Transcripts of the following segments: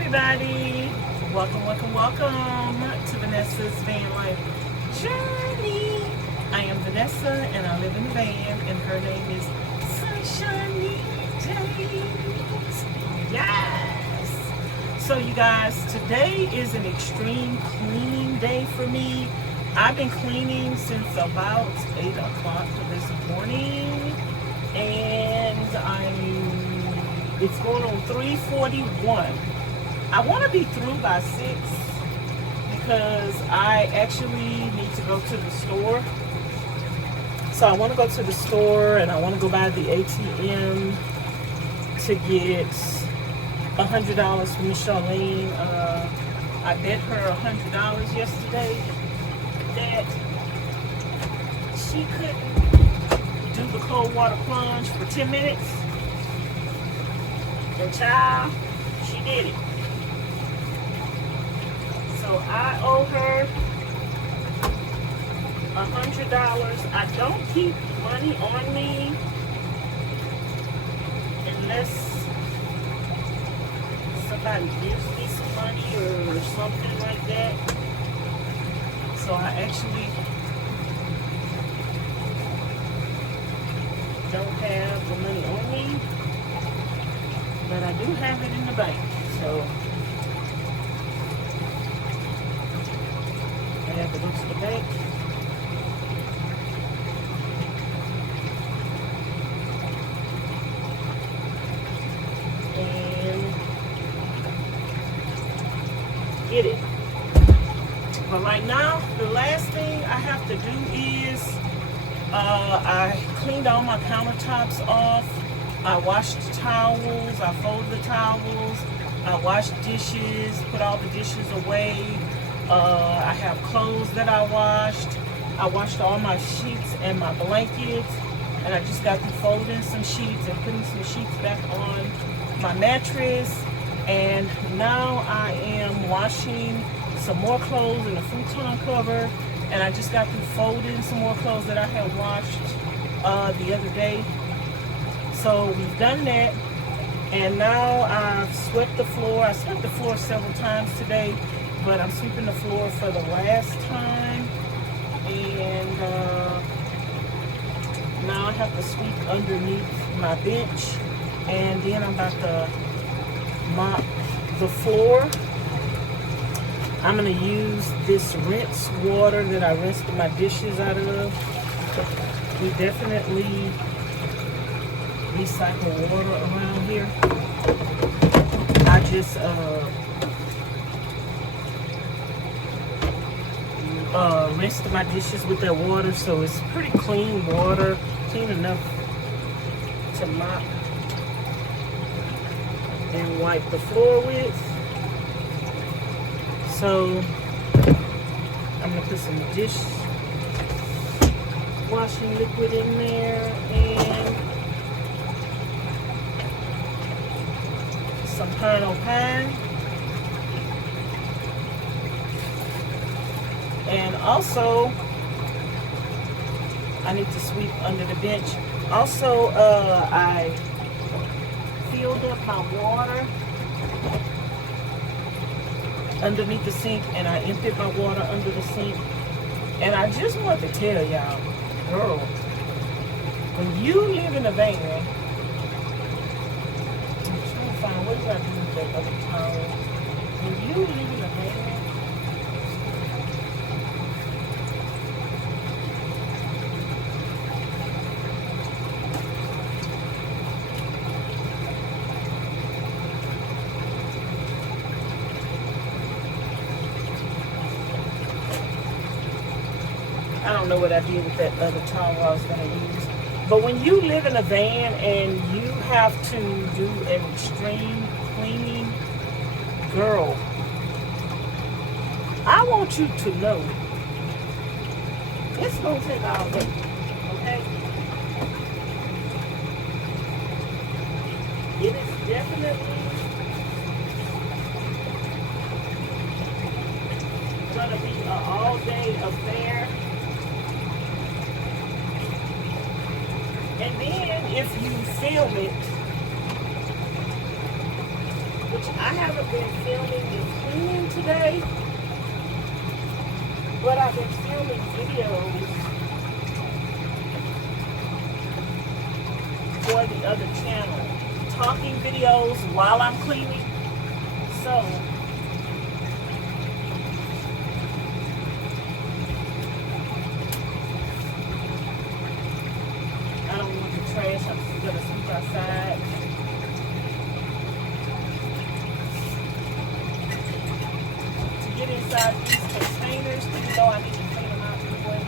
everybody. Welcome to Vanessa's Van Life Journey. I am Vanessa and I live in a van and her name is Sunshine Days. Yes. So you guys, today is an extreme cleaning day for me. I've been cleaning since about 8 o'clock this morning and it's going on 3:41. I want to be through by 6 because I actually need to go to the store. So I want to go to the store and I want to go by the ATM to get $100 from Miss Charlene. I bet her $100 yesterday that she couldn't do the cold water plunge for 10 minutes. And child, she did it. So I owe her $100. I don't keep money on me unless somebody gives me some money or something like that. So I actually don't have the money on me, but I do have it in the bank. So I have to go to the bank and get it. But right now, the last thing I have to do is I cleaned all my countertops off. I washed the towels, I folded the towels, I washed dishes, put all the dishes away. I have clothes that I washed. I washed all my sheets and my blankets, and I just got through folding some sheets and putting some sheets back on my mattress. And now I am washing some more clothes in the futon cover, and I just got through folding some more clothes that I had washed the other day. So we've done that, and now I've swept the floor. I swept the floor several times today, but I'm sweeping the floor for the last time. And now I have to sweep underneath my bench, and then I'm about to mop the floor. I'm going to use this rinse water that I rinsed my dishes out of. We definitely recycle water around here. I just rinsed my dishes with that water, so it's pretty clean water, clean enough to mop and wipe the floor with. So I'm gonna put some dish washing liquid in there and some pine pine, and also I need to sweep under the bench. Also, I filled up my water underneath the sink, and I emptied my water under the sink. And I just want to tell y'all, girl, when you live in a van, what did I do with that other towel? When you live in a van, I don't know what I did with that other towel I was going to use. But when you live in a van and you have to do an extreme cleaning, girl, I want you to know it's going to take all day, okay? It is definitely going to be an all-day affair. And then if you film it, which I haven't been filming and cleaning today, but I've been filming videos for the other channel, talking videos while I'm cleaning. So I don't want the trash. I'm gonna sweep outside. To get inside these containers, even though I need to clean them out anyway.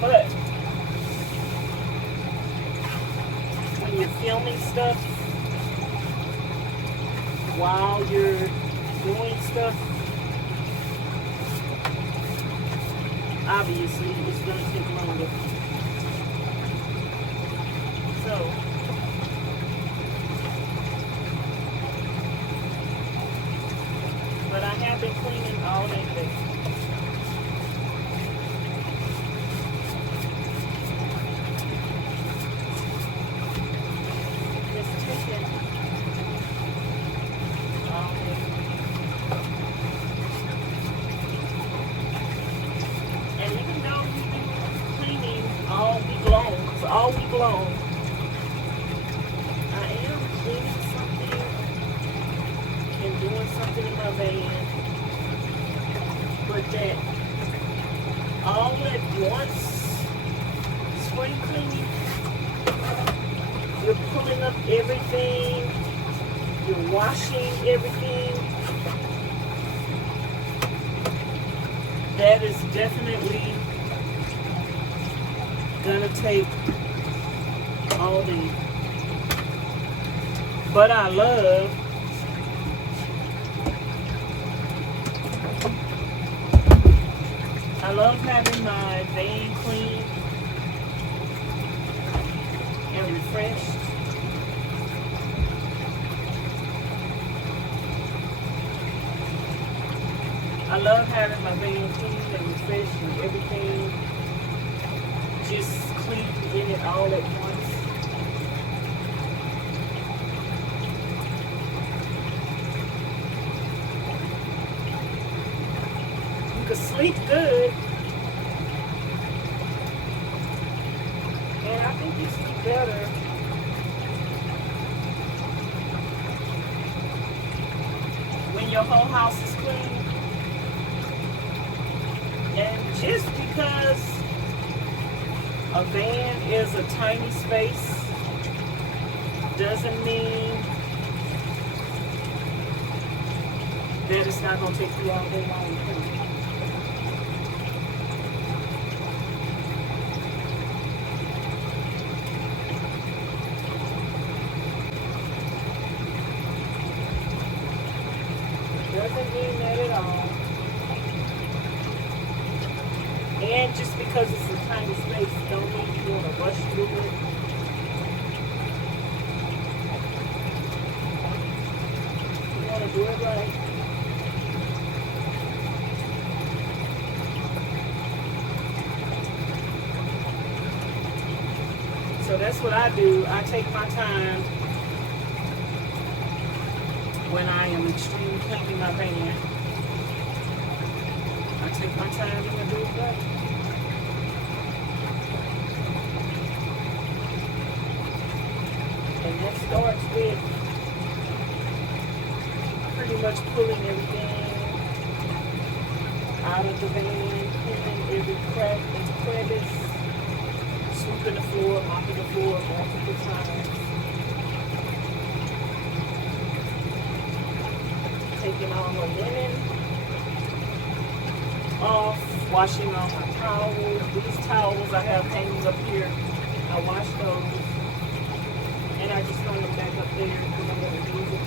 But when you're filming stuff, while you're doing stuff, obviously it's going to take longer. So, but I have been cleaning all day today. Just taking all day. And even though we've been cleaning all week long, because all week long, I am cleaning something and doing something in my van. But that all at once, spring cleaning, you're pulling up everything, you're washing everything. That is definitely gonna take all day. But I love having my van clean and refreshed. I love having my van clean and refreshed and everything just clean in it all at once. You can sleep good. And I think you sleep better when your whole house is clean. And just because a van is a tiny space doesn't mean that it's not going to take you all day long to clean. Doesn't mean that at all. And just because it's a tiny space, don't mean you want to rush through it. You want to do it right. So that's what I do. I take my time when I am extremely cleaning my van. I take my time and I do it right. And that starts with pretty much pulling everything out of the van, cleaning every crack and crevice, sweeping the floor, mopping the floor multiple times. Taking all my linen off, washing all my towels. These towels I have hanging up here, I wash those, and I just hung them back up there because I'm going to use it.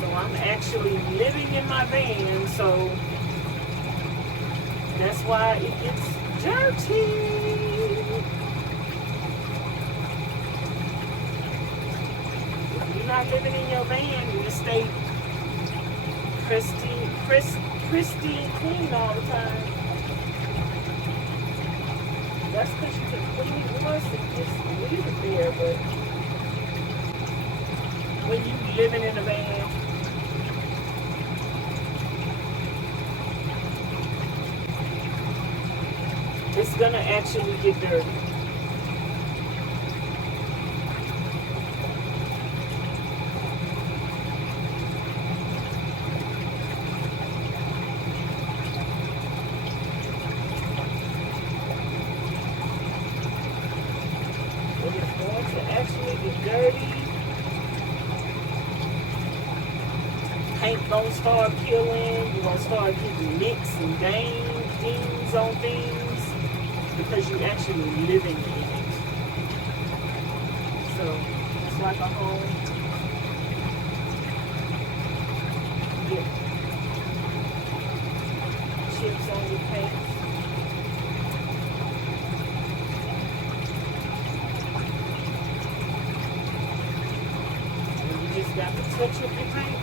So I'm actually living in my van, so that's why it gets dirty. If you're not living in your van, you just stay pristine clean all the time. That's because you can clean it once and just leave it there, but when you living in a van, it's gonna actually get dirty. Paint gonna start peeling, you're gonna start getting nicks and dings on things because you actually living in it. So it's like a home. Get chips on your paint. And you just got to touch up your paint.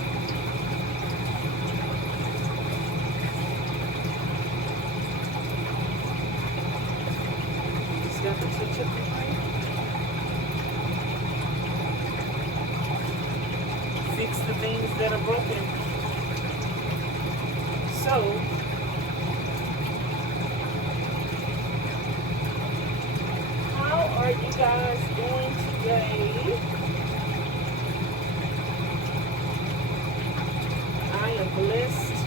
Got to touch up your paint. Fix the things that are broken. So, how are you guys doing today? I am blessed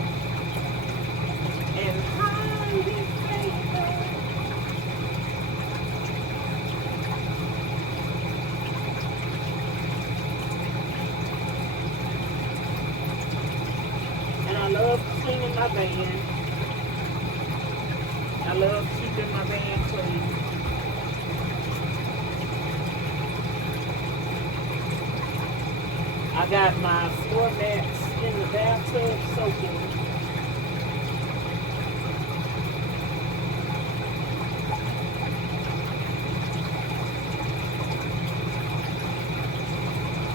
and highly favored. I love cleaning my van. I love keeping my van clean. I got my floor mats in the bathtub soaking.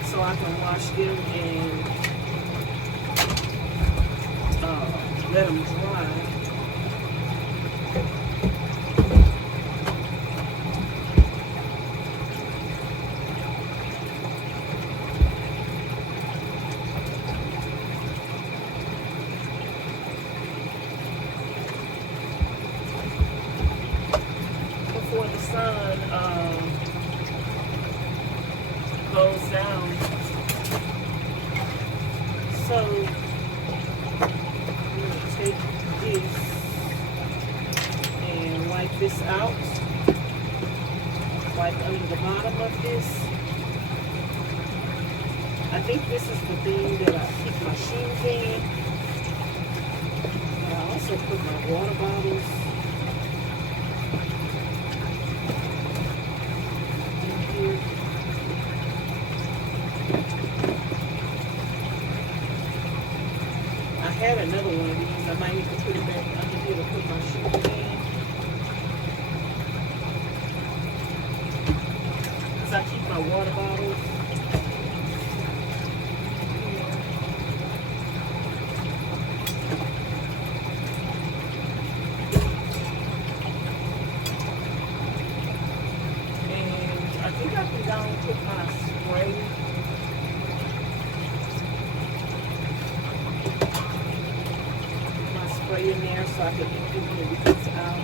So I can wash them and let them dry. Before the sun goes down. So take this and wipe this out. Wipe under the bottom of this. I think this is the thing that I keep my shoes in. I also put my water bottles in here. I had another one of these. I might need to put it back under here to put my shoes in. Because I keep my water bottles. And I think I can go and put my spray. In there so I can get this out.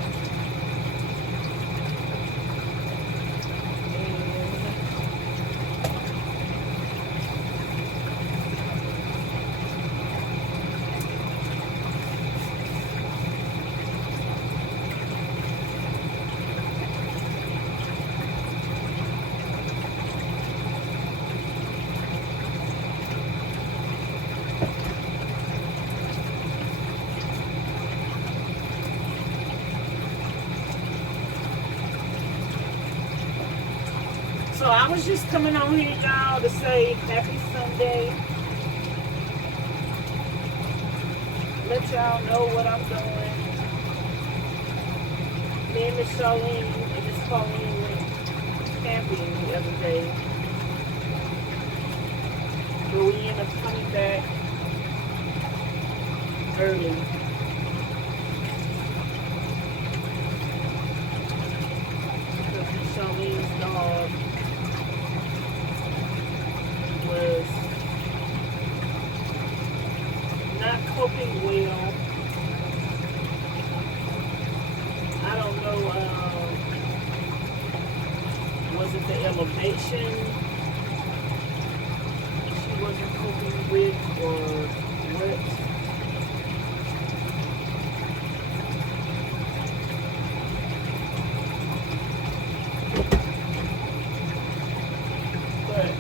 So I was just coming on here, y'all, to say happy Sunday. Let y'all know what I'm doing. Me and Miss Charlene and Miss Pauline went camping the other day. But we ended up coming back early. Because Charlene's dog was not coping well. I don't know, was it the elevation she wasn't coping with or what? But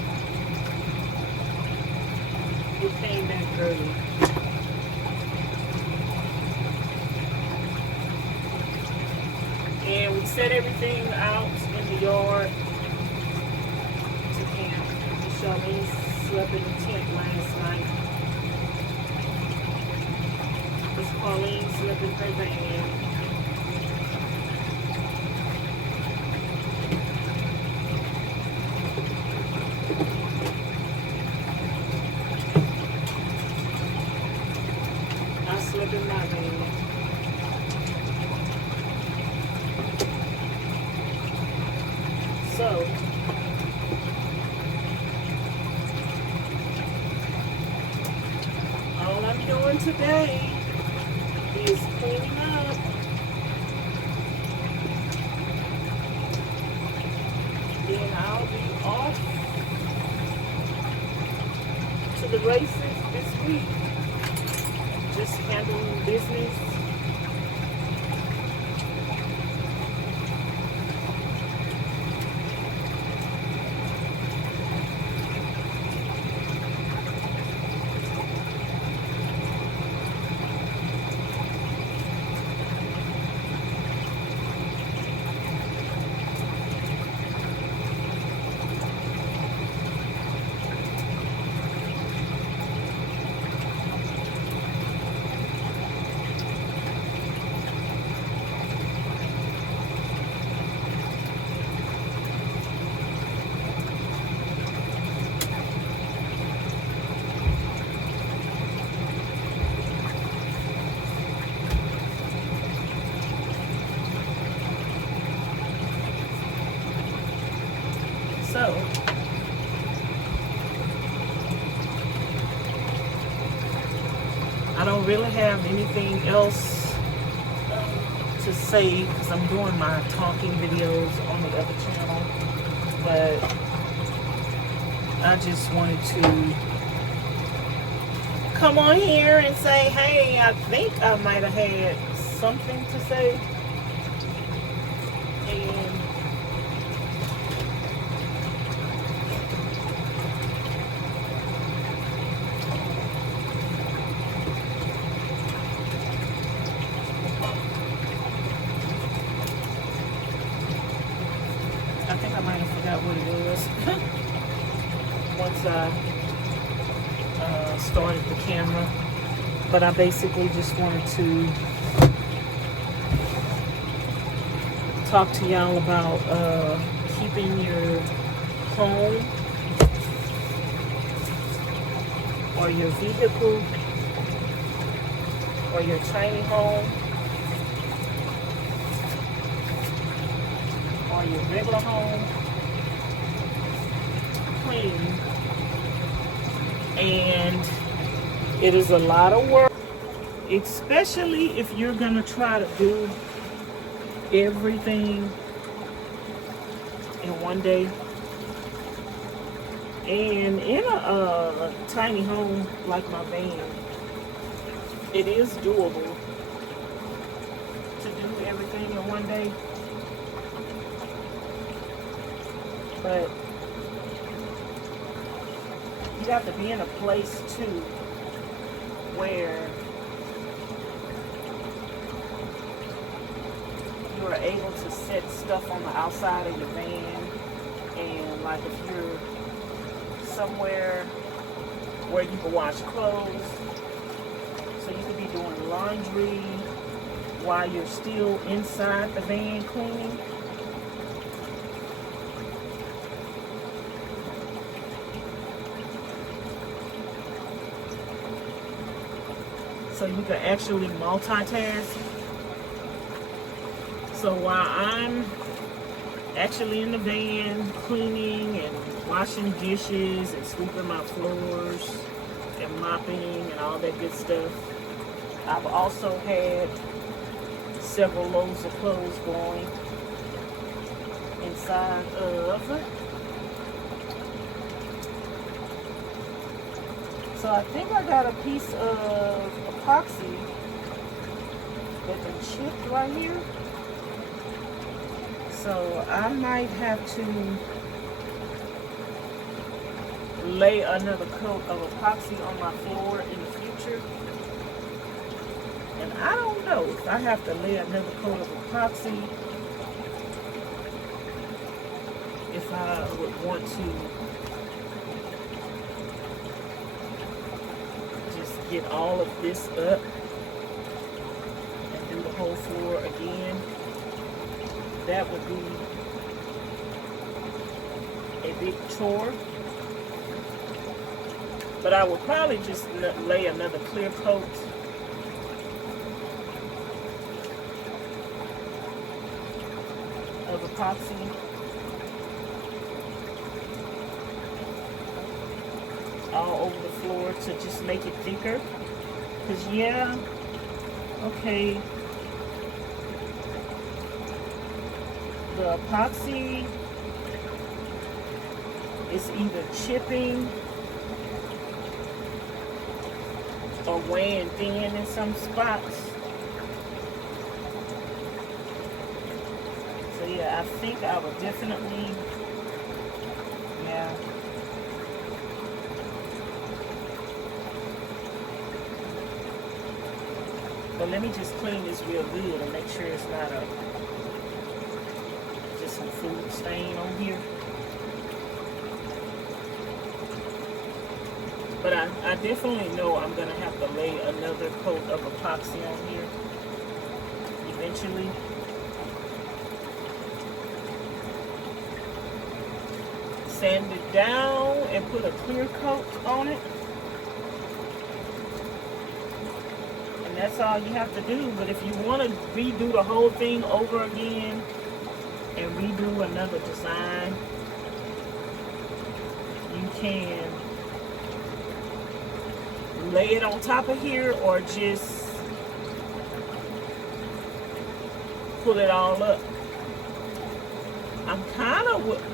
it came back early. And we set everything out in the yard to camp. Charlene slept in the tent last night. Miss Pauline slept in her van. I slept in my van. So, all I'm doing today is cleaning up. Then I'll be off to the races this week. Just handling business. So, I don't really have anything else to say because I'm doing my talking videos on the other channel, but I just wanted to come on here and say, hey, I think I might have had something to say. And I think I might have forgot what it was once I started the camera, but I basically just wanted to talk to y'all about keeping your home or your vehicle or your tiny home or your regular home clean. And it is a lot of work, especially if you're gonna try to do everything in one day. And in a tiny home like my van, it is doable to do everything in one day. But you have to be in a place too where you are able to set stuff on the outside of your van. And like if you're somewhere where you can wash clothes, so you could be doing laundry while you're still inside the van cleaning. so you can actually multitask. So while I'm actually in the van cleaning and washing dishes and sweeping my floors and mopping and all that good stuff, I've also had several loads of clothes going inside of. So I think I got a piece of epoxy that's been chipped right here. So I might have to lay another coat of epoxy on my floor in the future. And I don't know if I have to lay another coat of epoxy, if I would want to just get all of this up and do the whole floor again. That would be a big chore. But I would probably just lay another clear coat of epoxy all over the floor to just make it thicker. Because yeah, okay, the epoxy is either chipping or weighing thin in some spots. So yeah, I think I would definitely, yeah. But let me just clean this real good and make sure it's not just some food stain on here. But I definitely know I'm going to have to lay another coat of epoxy on here eventually. Sand it down and put a clear coat on it. And that's all you have to do. But if you want to redo the whole thing over again and redo another design, you can lay it on top of here or just pull it all up.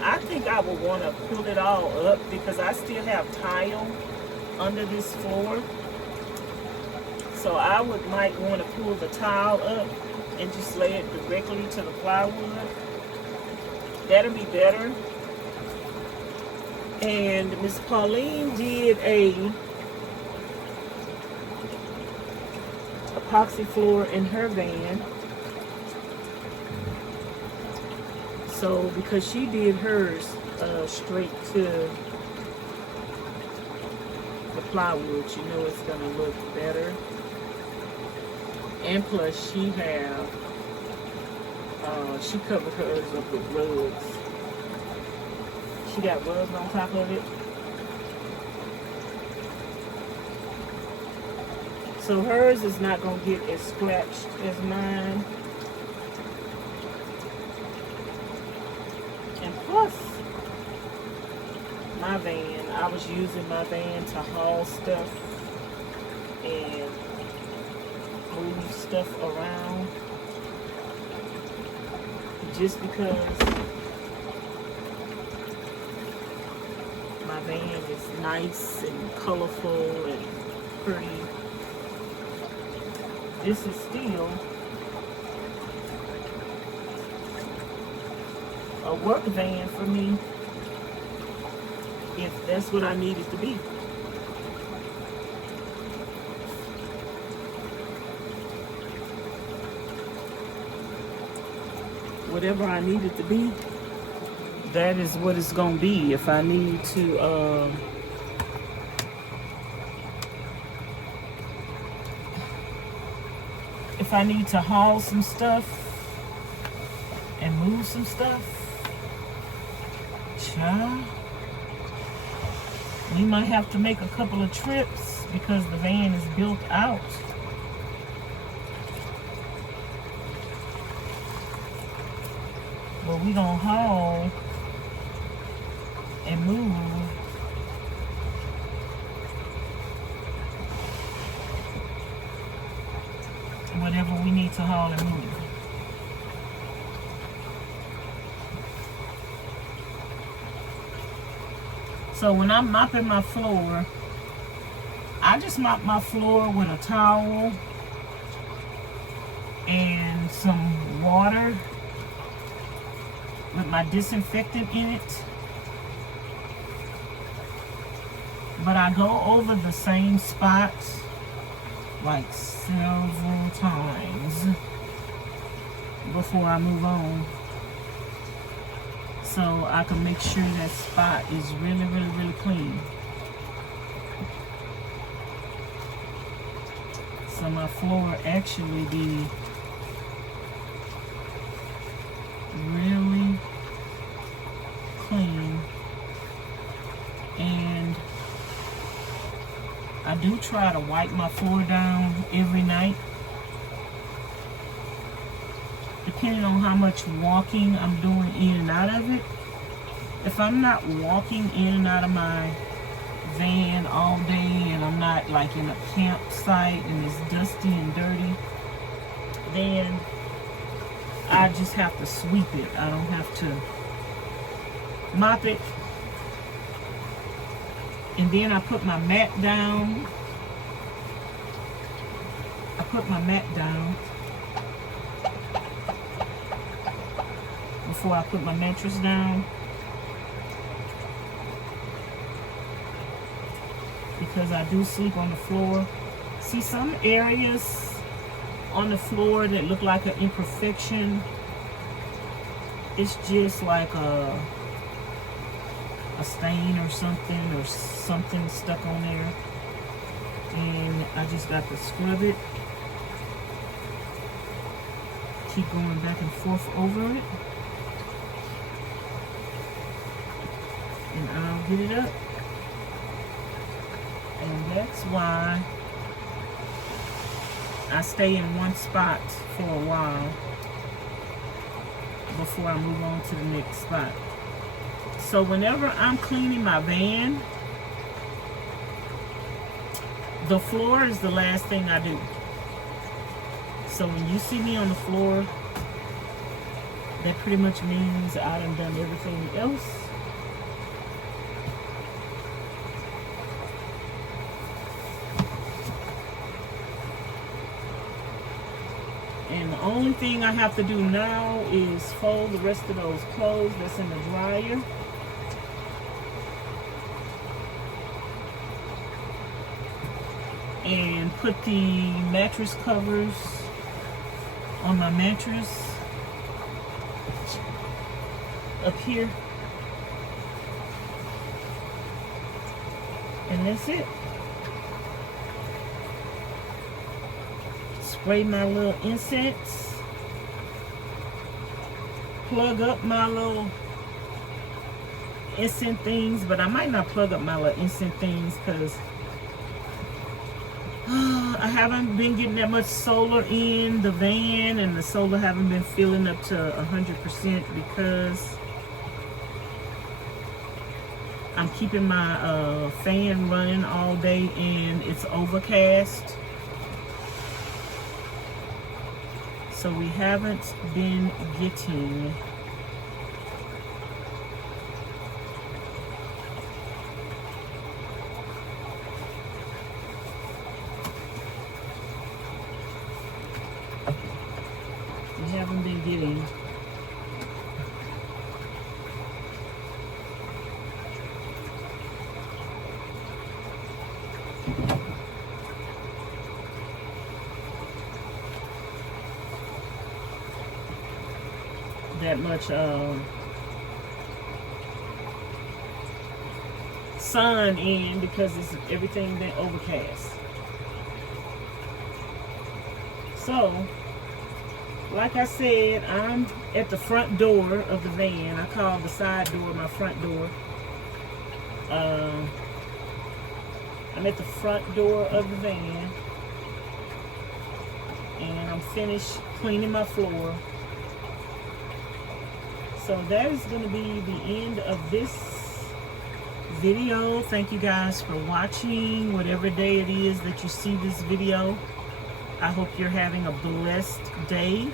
I think I would want to pull it all up because I still have tile under this floor. So I might want to pull the tile up and just lay it directly to the plywood. That'll be better. And Miss Pauline did a epoxy floor in her van. So because she did hers straight to the plywood, you know it's gonna look better. And plus she covered hers up with rugs. She got rugs on top of it. So hers is not gonna get as scratched as mine. And plus, my van, I was using my van to haul stuff and move stuff around. Just because my van is nice and colorful and pretty, this is still a work van for me if that's what I need it to be. Whatever I need it to be, that is what it's gonna be. If I need to haul some stuff and move some stuff, child, we might have to make a couple of trips because the van is built out we gonna haul and move whatever we need to haul and move. So when I'm mopping my floor, I just mop my floor with a towel and some water with my disinfectant in it. But I go over the same spots like several times before I move on, so I can make sure that spot is really, really, really clean. So my floor actually be really clean. And I do try to wipe my floor down every night, depending on how much walking I'm doing in and out of it. If I'm not walking in and out of my van all day and I'm not like in a campsite and it's dusty and dirty, then I just have to sweep it. I don't have to mop it. And then I put my mat down. I put my mat down before I put my mattress down, because I do sleep on the floor. See, some areas on the floor that look like an imperfection, it's just like a stain or something stuck on there, and I just got to scrub it, keep going back and forth over it, and I'll get it up. And that's why I stay in one spot for a while before I move on to the next spot. So whenever I'm cleaning my van, the floor is the last thing I do. So when you see me on the floor, that pretty much means I done done everything else. And the only thing I have to do now is fold the rest of those clothes that's in the dryer. And put the mattress covers on my mattress up here. And that's it. Spray my little incense. Plug up my little incense things, but I might not plug up my little incense things because I haven't been getting that much solar in the van, and the solar haven't been filling up to 100% because I'm keeping my fan running all day and it's overcast. So we haven't been getting that much sun in because everything been overcast. So like I said, I'm at the front door of the van. I call the side door my front door. I'm at the front door of the van, and I'm finished cleaning my floor. So So that is going to be the end of this video. Thank you guys for watching, whatever day it is that you see this video. I hope you're having a blessed day.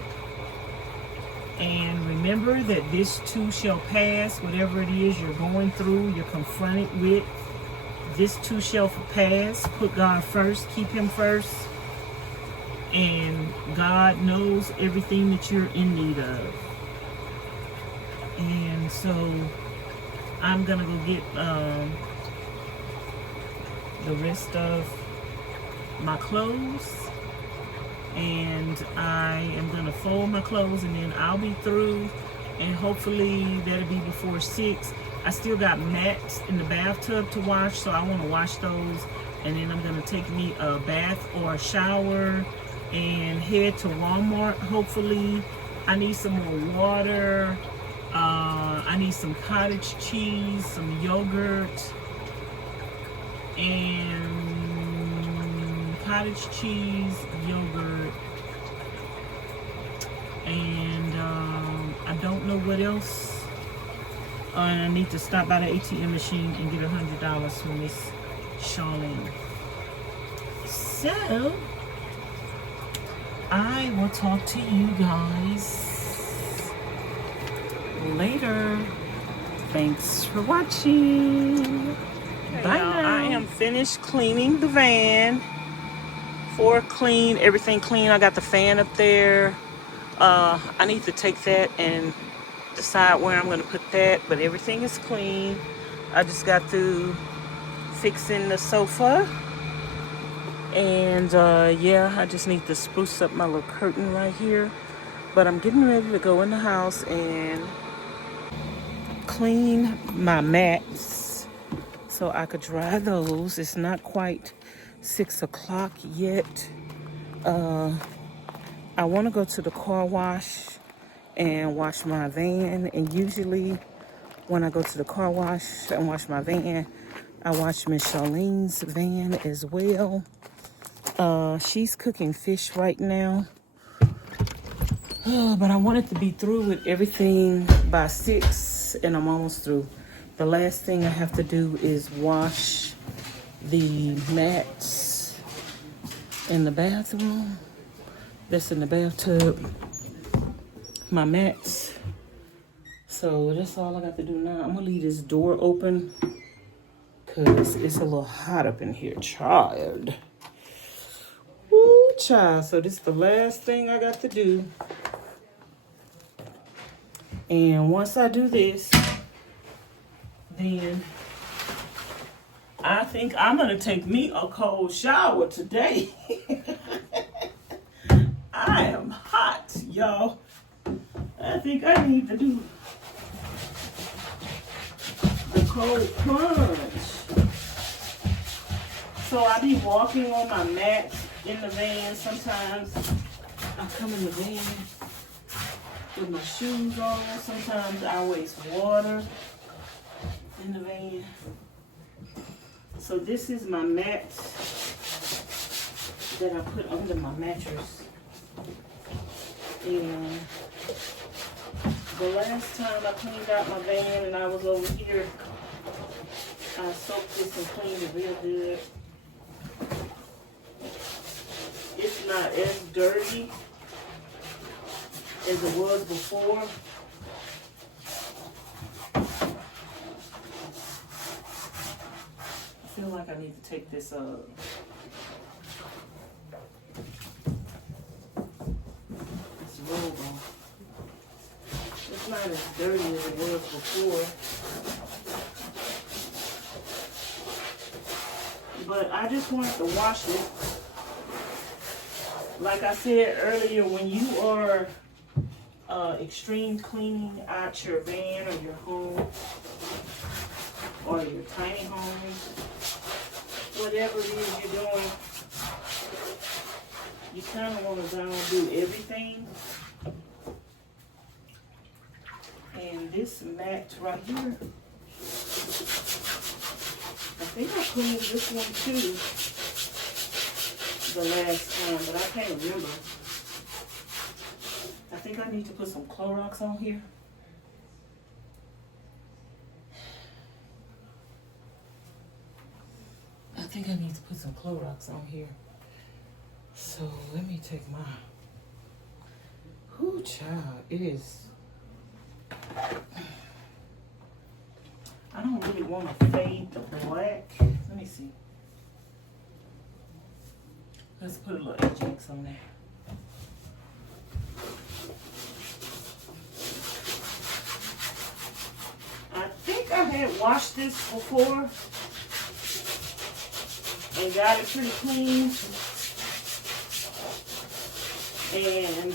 And remember that this too shall pass. Whatever it is you're going through, you're confronted with, this too shall pass. Put God first, keep him first. And God knows everything that you're in need of. And so I'm gonna go get the rest of my clothes, and I am gonna fold my clothes, and then I'll be through, and hopefully that'll be before 6. I still got mats in the bathtub to wash, so I want to wash those, and then I'm gonna take me a bath or a shower and head to Walmart. Hopefully I need some more water. I need some cottage cheese, some yogurt, and cottage cheese, yogurt, and I don't know what else. And I need to stop by the ATM machine and get $100 from Miss Charlene. So I will talk to you guys later. Thanks for watching. Okay, bye now. I am finished cleaning the van. For clean, everything clean. I got the fan up there. I need to take that and decide where I'm going to put that, but everything is clean. I just got through fixing the sofa, and yeah, I just need to spruce up my little curtain right here. But I'm getting ready to go in the house and clean my mats so I could dry those. It's not quite 6 o'clock yet. I want to go to the car wash and wash my van, and usually when I go to the car wash and wash my van, I wash Miss Charlene's van as well. She's cooking fish right now. But I wanted to be through with everything by 6, and I'm almost through. The last thing I have to do is wash the mats in the bathroom. That's in the bathtub. My mats. So that's all I got to do now. I'm gonna leave this door open because it's a little hot up in here, child. Woo, child. So this is the last thing I got to do. And once I do this, then I think I'm gonna take me a cold shower today. I am hot, y'all. I think I need to do the cold plunge. So I be walking on my mat in the van. Sometimes I come in the van with my shoes on. Sometimes I waste water in the van. So this is my mat that I put under my mattress. And the last time I cleaned out my van and I was over here, I soaked this and cleaned it real good. It's not as dirty as it was before. I feel like I need to take this robe off. It's not as dirty as it was before. But I just wanted to wash it. Like I said earlier, when you are extreme cleaning out your van or your home or your tiny home, whatever it is you're doing, you kind of want to do everything. And this mat right here, I think I cleaned this one too the last time, but I can't remember. I think I need to put some Clorox on here. think I need to put some Clorox on here. So let me take my, whoo child, it is, I don't really want to fade the black. Let me see. Let's put a little Ajax on there. I think I had washed this before and got it pretty clean. And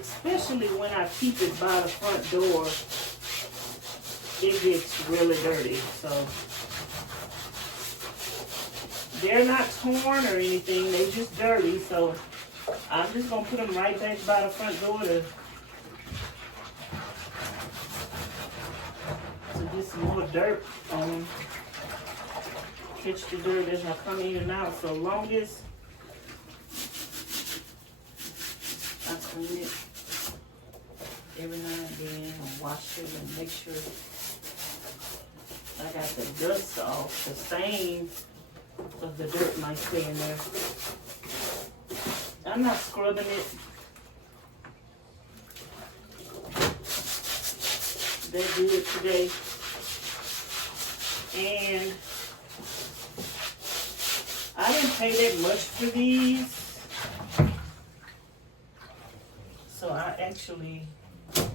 especially when I keep it by the front door, it gets really dirty. So they're not torn or anything, they just dirty. So I'm just gonna put them right back by the front door to get some more dirt on them. Catch the dirt as I come in and out. So long as I clean it every now and then and wash it and make sure I got the dust off. The stain of the dirt might stay in there. I'm not scrubbing it that good today. And I didn't pay that much for these. So I actually can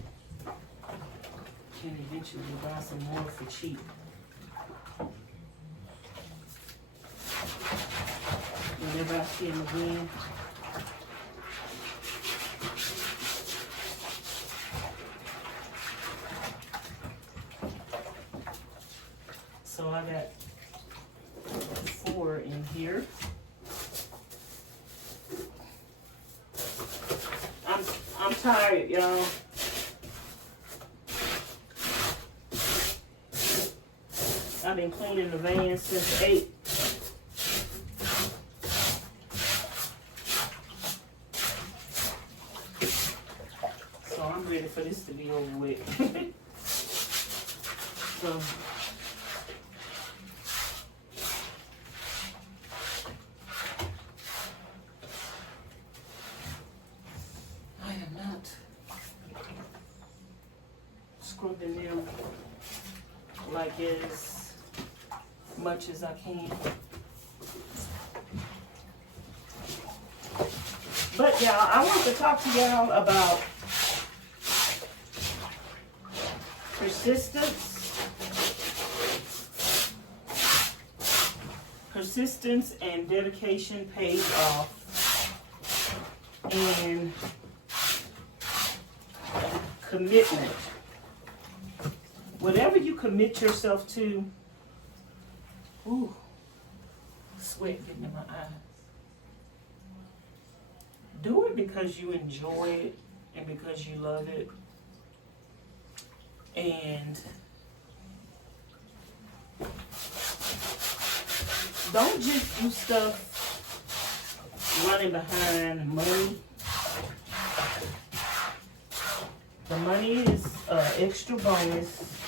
eventually buy some more for cheap. Whenever I see them again. So I got 4 in here. I'm tired, y'all. I've been cleaning the van since 8. So I'm ready for this to be over with. So I am not scrubbing them like as much as I can. But y'all, I want to talk to y'all about persistence. Persistence and dedication pays off. And commitment. Whatever you commit yourself to, ooh, sweat getting in my eyes. Do it because you enjoy it and because you love it. And don't just do stuff running behind money. The money is extra bonus.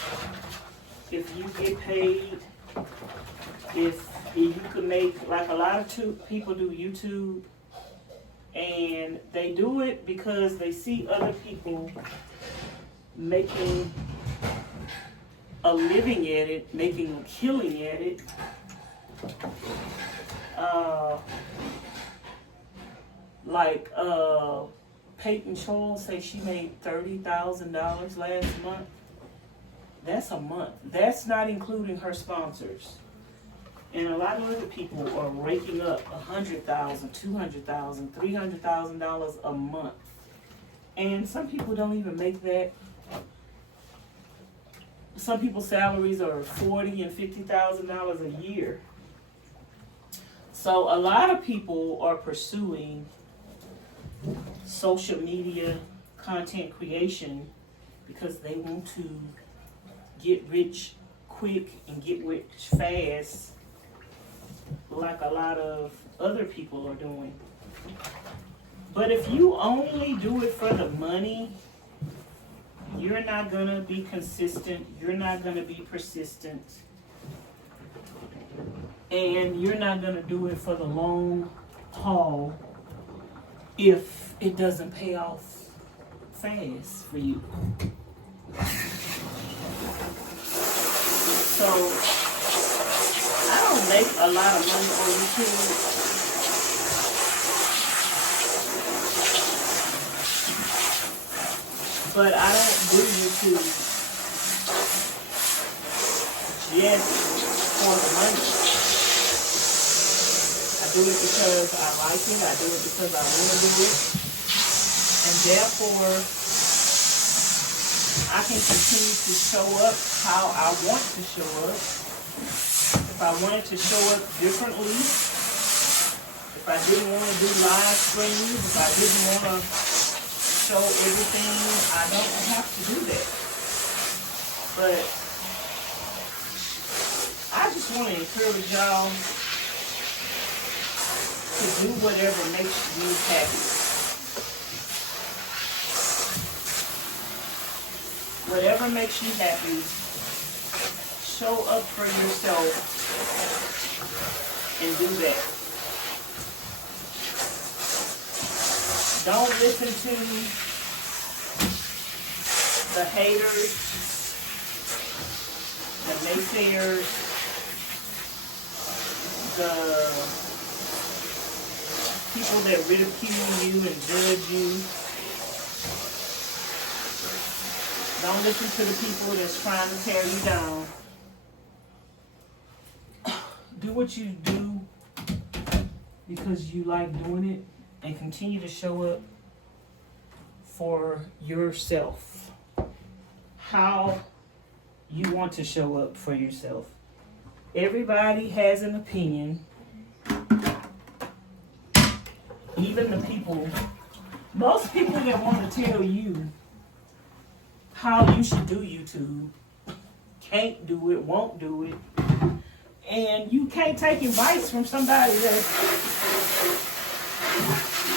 If you get paid, if you could make, like a lot of people do YouTube, and they do it because they see other people making a living at it, making a killing at it. Like Peyton Choll say she made $30,000 last month. That's a month. That's not including her sponsors. And a lot of other people are raking up $100,000, $200,000, $300,000 a month. And some people don't even make that. Some people's salaries are $40,000 and $50,000 a year. So a lot of people are pursuing social media content creation because they want to get rich quick and get rich fast, like a lot of other people are doing. But if you only do it for the money, you're not going to be consistent. You're not going to be persistent. and you're not going to do it for the long haul if it doesn't pay off fast for you. So I don't make a lot of money on YouTube. But I don't do YouTube just for the money. I do it because I like it. I do it because I want to do it. And therefore, I can continue to show up how I want to show up. If I wanted to show up differently, if I didn't want to do live streams, if I didn't want to show everything, I don't have to do that. But I just want to encourage y'all to do whatever makes you happy. Whatever makes you happy, show up for yourself and do that. Don't listen to the haters, the naysayers, the people that ridicule you and judge you. Don't listen to the people that's trying to tear you down. Do what you do because you like doing it, and continue to show up for yourself. How you want to show up for yourself. Everybody has an opinion. Even the people, most people that want to tell you how you should do YouTube can't do it, won't do it. And you can't take advice from somebody that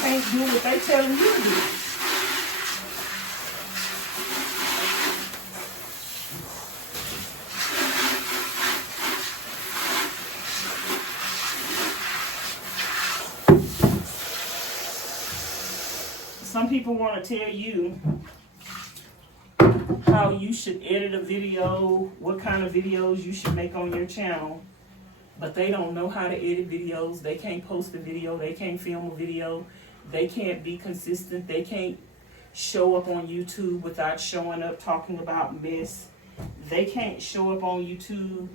can't do what they telling you to do. Some people want to tell you how you should edit a video, what kind of videos you should make on your channel, but they don't know how to edit videos. They can't post a video. They can't film a video. They can't be consistent. They can't show up on YouTube without showing up talking about mess. They can't show up on YouTube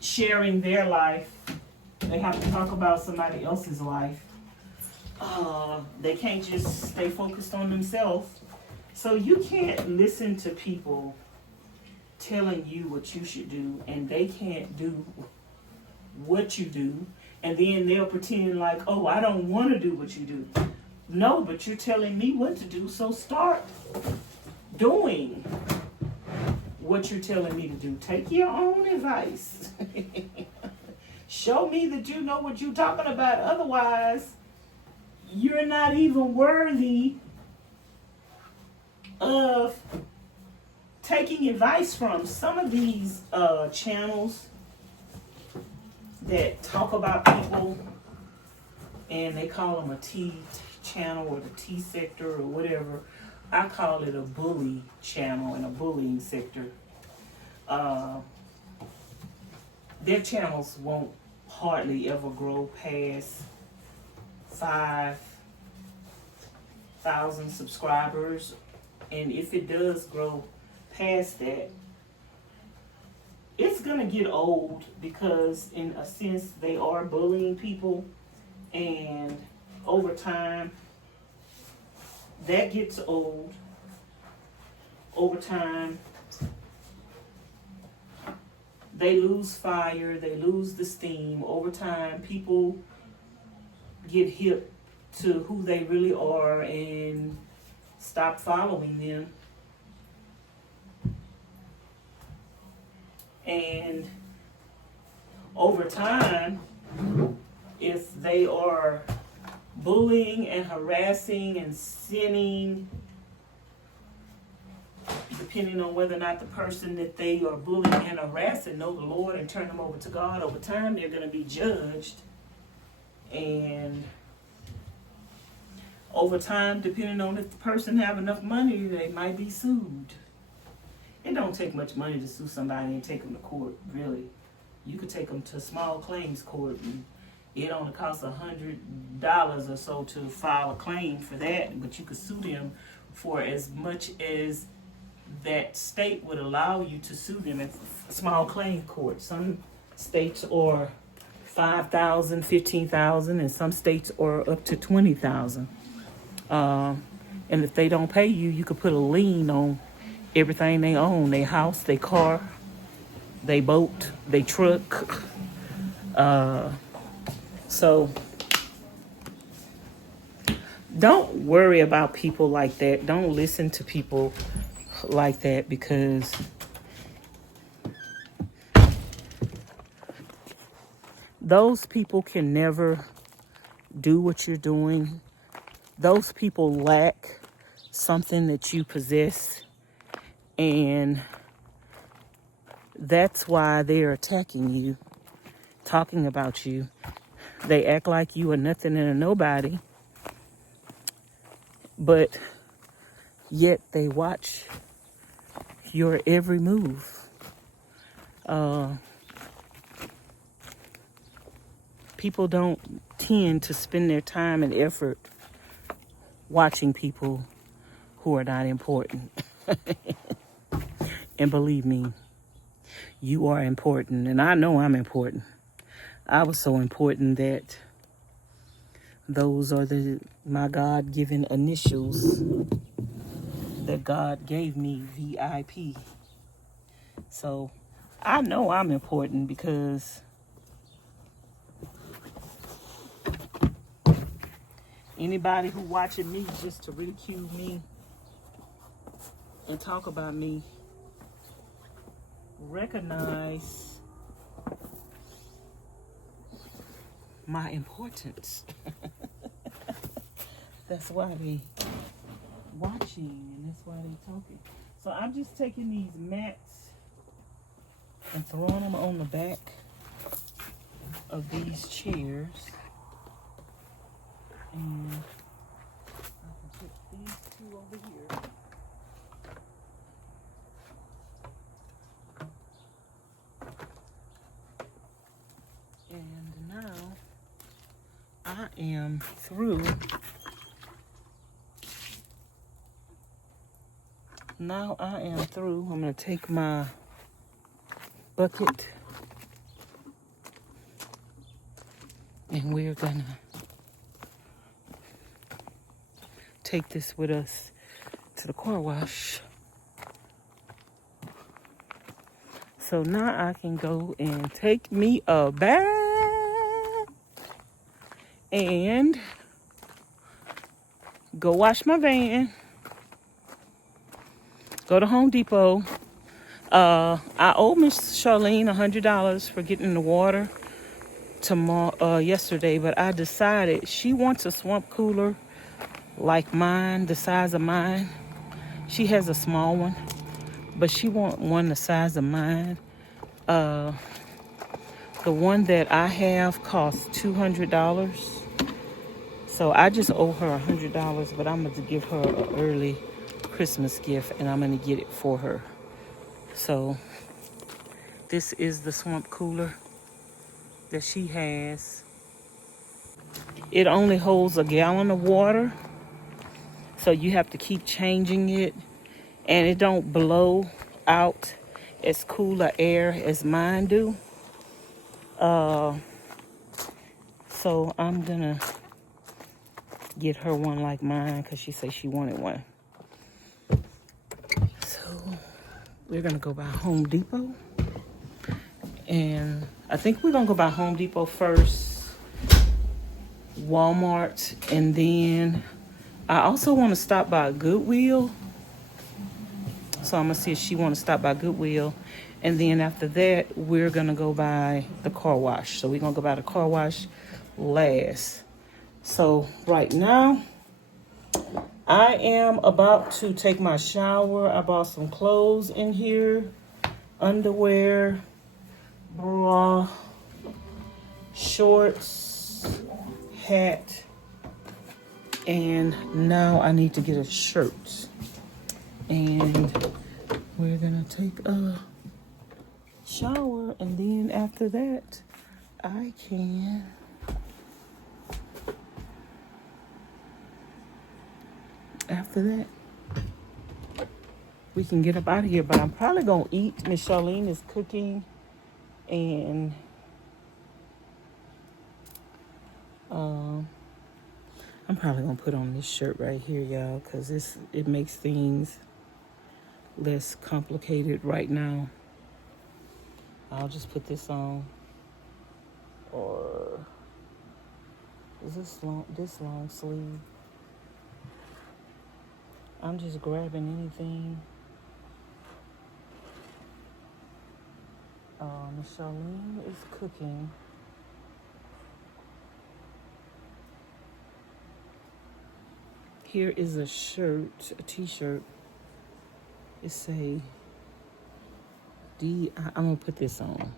sharing their life. They have to talk about somebody else's life. They can't just stay focused on themselves. So you can't listen to people telling you what you should do, and they can't do what you do, and then they'll pretend like, oh, I don't want to do what you do. No, but you're telling me what to do, so start doing what you're telling me to do. Take your own advice. Show me that you know what you're talking about. Otherwise, you're not even worthy of taking advice from. Some of these channels that talk about people and they call them a T channel or the T sector or whatever. I call it a bully channel and a bullying sector. Their channels won't hardly ever grow past 5,000 subscribers, and if it does grow past that, it's gonna get old, because in a sense they are bullying people, and over time that gets old. Over time they lose fire, they lose the steam. Over time people get hip to who they really are and stop following them. And over time, if they are bullying and harassing and sinning the depending on whether or not the person that they are bullying and harassing know the Lord and turn them over to God, over time they're going to be judged. And over time, depending on if the person have enough money, they might be sued. It don't take much money to sue somebody and take them to court, really. You could take them to small claims court, and it only costs $100 or so to file a claim for that, but you could sue them for as much as that state would allow you to sue them at small claim court. Some states are $5,000, $15,000, and some states are up to $20,000. And if they don't pay you, you could put a lien on everything they own: their house, their car, their boat, their truck. So don't worry about people like that. Don't listen to people like that, because those people can never do what you're doing. Those people lack something that you possess, and that's why they're attacking you, talking about you. They act like you are nothing and a nobody, but yet they watch your every move. People don't tend to spend their time and effort watching people who are not important. And believe me, you are important, and I know I'm important. I was so important that those are my God-given initials that God gave me, VIP. So I know I'm important, because anybody who watching me just to ridicule me and talk about me, recognize my importance. That's why they watching, and that's why they talking. So I'm just taking these mats and throwing them on the back of these chairs. And I can put these two over here. And now I am through. Now I am through. I'm going to take my bucket and we're going to take this with us to the car wash. So now I can go and take me a bath and go wash my van. Go to Home Depot. I owe Miss Charlene $100 for getting in the water yesterday, but I decided she wants a swamp cooler like mine, the size of mine. She has a small one, but she wants one the size of mine. The one that I have costs $200. So I just owe her $100, but I'm going to give her an early Christmas gift, and I'm going to get it for her. So this is the swamp cooler that she has. It only holds a gallon of water, so you have to keep changing it, and it don't blow out as cooler air as mine do. So I'm gonna get her one like mine, because she said she wanted one. So we're gonna go by Home Depot, and I think we're gonna go by Home Depot first, Walmart, and then I also want to stop by Goodwill. So I'm gonna see if she want to stop by Goodwill, and then after that we're gonna go by the car wash. So we're gonna go by the car wash last. So right now I am about to take my shower. I bought some clothes in here, underwear, bra, shorts, hat, and now I need to get a shirt. And we're gonna take a shower, and then after that, I can we can get up out of here. But I'm probably gonna eat. Miss Charlene is cooking, and I'm probably gonna put on this shirt right here, y'all, because it makes things less complicated right now. I'll just put this on, or is this long sleeve? I'm just grabbing anything. Miss Charlene is cooking. Here is a shirt, a t-shirt. It say I'm gonna put this on.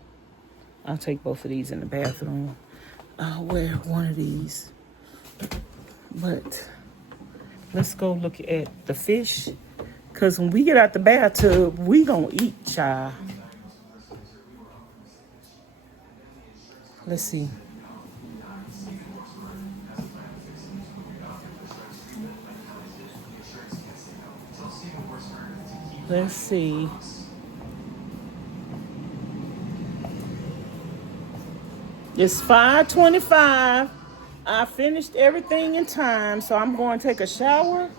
I'll take both of these in the bathroom. I'll wear one of these. But let's go look at the fish. Cause when we get out the bathtub, we gonna eat, child. Let's see. Let's see. It's 5:25. I finished everything in time, so I'm going to take a shower.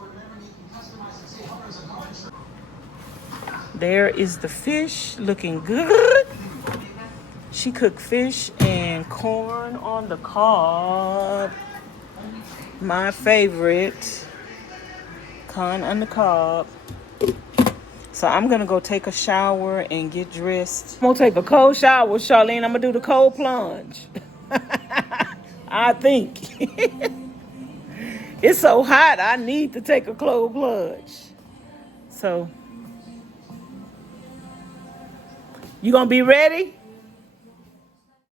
There is the fish looking good. She cooked fish and corn on the cob. My favorite. Corn on the cob. So I'm going to go take a shower and get dressed. I'm going to take a cold shower, Charlene. I'm going to do the cold plunge. I think. It's so hot, I need to take a cold plunge. So, you going to be ready?